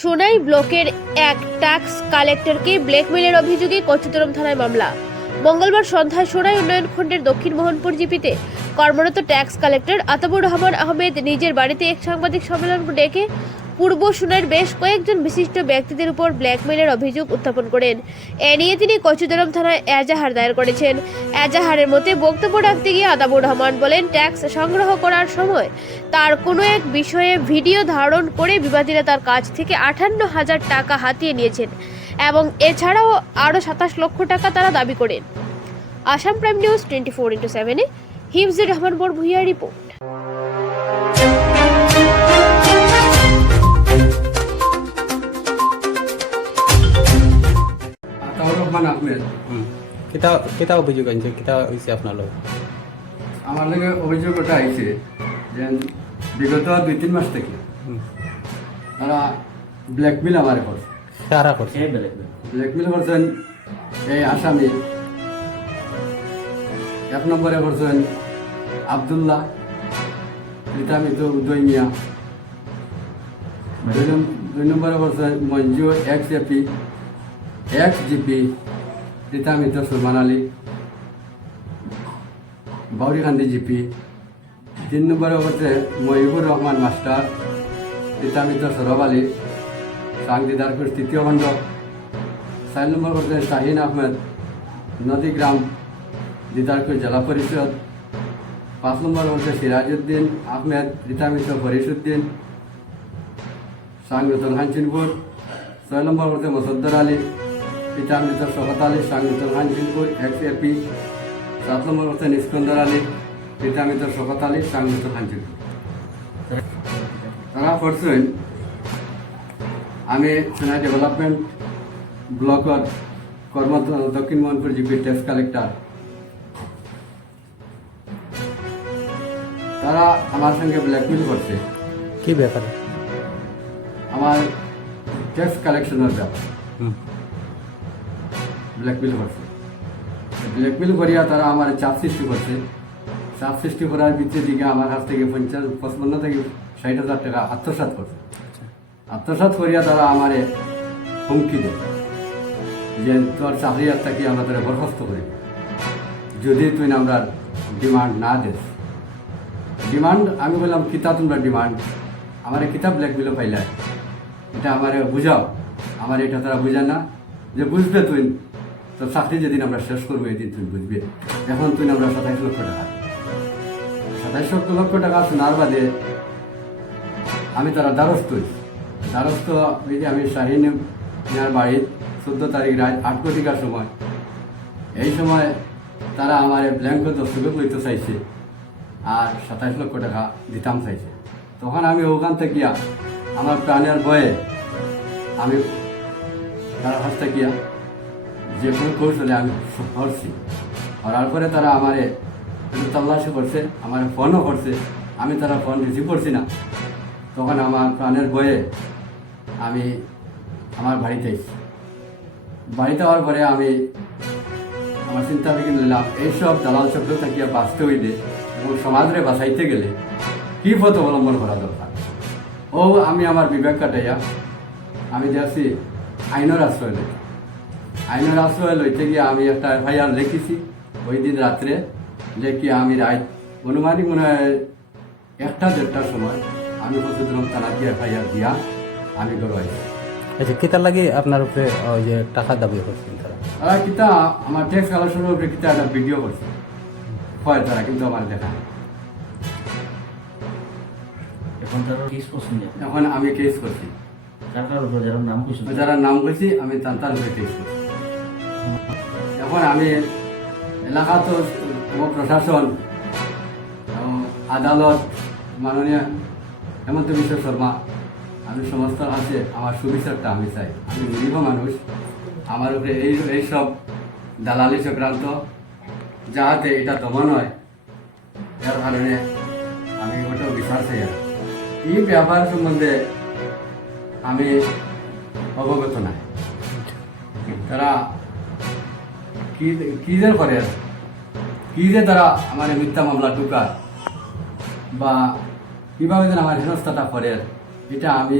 সোনাই ব্লকের এক ট্যাক্স কালেক্টরকে ব্ল্যাকমেলের অভিযোগে কচুতরম থানায় মামলা। মঙ্গলবার সন্ধ্যায় সোনাই উন্নয়ন খণ্ডের দক্ষিণ মোহনপুর জিপিতে কর্মরত ট্যাক্স কালেক্টর আতাবুর রহমান আহমেদ নিজের বাড়িতে এক সাংবাদিক সম্মেলন ডেকে পূর্ব সোনার বেশ কয়েকজন বিশিষ্ট ব্যক্তিদের উপর ব্ল্যাকমেলের অভিযোগ উত্থাপন করেন। এ নিয়ে তিনি কচুদরম থানায় এজাহার দায়ের করেছেন। এজাহারের মতে বক্তব্য রাখতে গিয়ে আদাবুর রহমান বলেন, ট্যাক্স সংগ্রহ করার সময় তার কোনো এক বিষয়ে ভিডিও ধারণ করে বিবাদীরা তার কাছ থেকে আটান্ন হাজার টাকা হাতিয়ে নিয়েছেন এবং এছাড়াও আরও সাতাশ লক্ষ টাকা তারা দাবি করেন। Assam prime news twenty four into সেভেনে, হিফজুর রহমান বর ভুইয়া রিপোর্ট। কিতা কিতা অভিযোগ আনছে? কিতা হয়েছে আপনার লগে আমার লগে অভিযোগ ওটা আইছে যে বিগত দুই তিন মাস থেকে। তারা ব্ল্যাকমেল আমার করছে কারা করছে ব্ল্যাকমেল করছেন এই আসামি এক নম্বরে করছেন আবদুল্লাহ রিতামিত উদয় মিয়া দুই নম্বরে করছেন Manju ex AP ex GP রিতামিত Surman Ali Baurikandi GP তিন নম্বরে হচ্ছে মহিবুর রহমান মাস্টার রিতামিত সৌরভ আলী সাংদিদারপুর তৃতীয় খণ্ড চার নম্বর হচ্ছে শাহিন আহমেদ নদীগ্রাম দিদারপুর জেলা পরিষদ পাঁচ নম্বর হচ্ছে সিরাজউদ্দিন আহমেদ রিতামিত ফরিসুদ্দিন সাংনতন হানচিনপুর ছয় নম্বর হচ্ছে মুসদ্দর আলী রিতামিত শকত আলী সাংনতন হানচিনপুর এক্স এপি সাত নম্বর হচ্ছে নিস্কন্দর আলী রিতামিত শকত আলী সাংনতন হানচিনপুর তারা করছেন আমি সোনাই ডেভেলপমেন্ট ব্লকর কর্মত দক্ষিণ মোহনপুর জিপি ট্যাক্স কালেক্টর তারা আমার সঙ্গে ব্ল্যাকমেল করছে কি ব্যাপারে আমার ট্যাক্স কালেকশনের ব্যাপার। ব্ল্যাকমেল করছে। ব্ল্যাকমেল করিয়া তারা আমার চাপ সৃষ্টি করছে। চাপ সৃষ্টি করার ভিত্তির দিকে আমার কাছ থেকে পঞ্চাশ পঁচপন্ন থেকে ষাট হাজার টাকা আত্মসাৎ করছে। আত্মসাৎ করিয়া তারা আমারে হুমকি দেয়। যে তোর চাকরি আর থাকি আমরা তোরা বরখাস্ত করি? যদি তুই আমরা ডিমান্ড না দিস। ডিমান্ড আমি বললাম কিতা তোমরা ডিমান্ড? আমার কিতাব ব্ল্যাকমেলও পাইলাই এটা আমার বুঝাও। আমার এটা তারা বুঝা না। যে বুঝবে তুই তো চাকরি যেদিন আমরা শেষ করব এই দিন তুই বুঝবে। এখন তুই আমরা সাতাইশ লক্ষ টাকা। সাতাইশ লক্ষ টাকা শোনার বাদে আমি তারা দ্বারস্থ দ্বারস্থ ওই যে আমি শাহিন মিয়ার বাড়ির চোদ্দ তারিখ রাত আট কোটিকার সময়। এই সময় তারা আমার ব্ল্যাঙ্ক দস্তখত লইতে চাইছে আর সাতাইশ লক্ষ টাকা দিতাম চাইছে। তখন আমি ওখান থেকে আমার প্রাণের বয়ে আমি তারা হাসতে থেকে যে কোনো কৌশলে আমি করছি। করার পরে তারা আমারে তল্লাশি করছে, আমার ফোনও করছে, আমি তারা ফোন রিসিভ করছি না। তখন আমার প্রাণের বয়ে আমি আমার বাড়িতে এসেছি। বাড়িতে হওয়ার পরে আমি আমার চিন্তা থেকে নিলাম, এইসব দালাল চক্র থাকিয়া বাঁচতে হইলে এবং সমাজরে বাঁচাইতে গেলে কি পথ অবলম্বন করা দরকার? ও, আমি আমার বিবেক কাটাইয়া আমি যাচ্ছি আইনের আশ্রয় লই আইনের আশ্রয় লইতে গিয়ে আমি একটা এফআইআর লিখেছি। ওই দিন রাত্রে লিখিয়ে আমি রাত অনুমানিক মনে হয় একটা দেড়টার সময় আমি প্রতিদিন থানাকে এফআইআর দিয়া আমি গড়াই আচ্ছা কিতা লাগে আপনার উপরে ওই যে টাকা দাবি করছেন তারা? তারা কিতা আমার ট্যাক্স কালেকশনের উপরে কিতা একটা ভিডিও করছে। হয় তারা কিন্তু আমার দেখা এখন তারা কেস করছেন এখন আমি কেস করছি। কার কার যারা নাম কইছি? আমি তার তার উপরে কেস করছি। এখন আমি এলাকা তো প্রশাসন আদালত মাননীয় হেমন্ত বিশ্ব শর্মা, আমি সমস্ত আছে আমার সুবিচারটা আমি চাই। আমি গরিব মানুষ। আমার উপরে এই এইসব দালালি চক্রান্ত, যাহাতে এটা দমন হয় এর কারণে আমি ওটা বিচার চাই এই ব্যাপার সম্বন্ধে আমি অবগত নাই। তারা কি যে করে কি যে তারা আমার মিথ্যা মামলা ঢুকায় বা কীভাবে যেন আমার হেনস্থাটা করে এটা আমি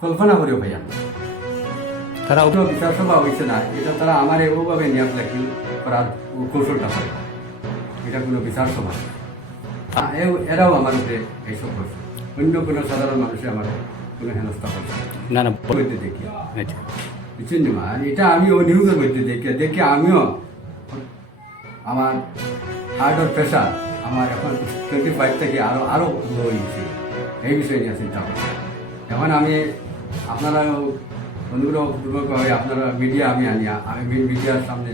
কল্পনা করেও ভাই আমি তারা বিচার সভা হয়েছে না এটা তারা আমার এভাবে নিয়ে ব্ল্যাকমেল করার কৌশলটা করে। এটা কোনো বিচার সভা এরাও আমার উপরে এইসব করছে। অন্য কোনো সাধারণ মানুষে আমার কোনো হেনস্থা করছে না। না না দেখি। আচ্ছা। বুঝছেন আর এটা আমি ও নিউজের মধ্যে দেখি দেখি আমিও আমার হার্টের প্রেশার আমার এখন টোয়েন্টি ফাইভ থেকে আরও আরও লো হয়েছে। এই বিষয়ে নিয়ে চিন্তা করি এখন আমি আপনারা অনুগ্রহপূর্বকভাবে আপনারা মিডিয়া আমি আনি আমি মিডিয়ার সামনে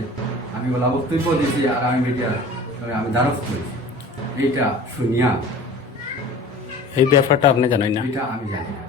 আমি বলা বক্তব্য দিয়েছি আর আমি মিডিয়ার আমি দ্বারস্থ করেছি এইটা শুনিয়া। এই ব্যাপারটা আপনি জানেন না? এটা আমি জানি না।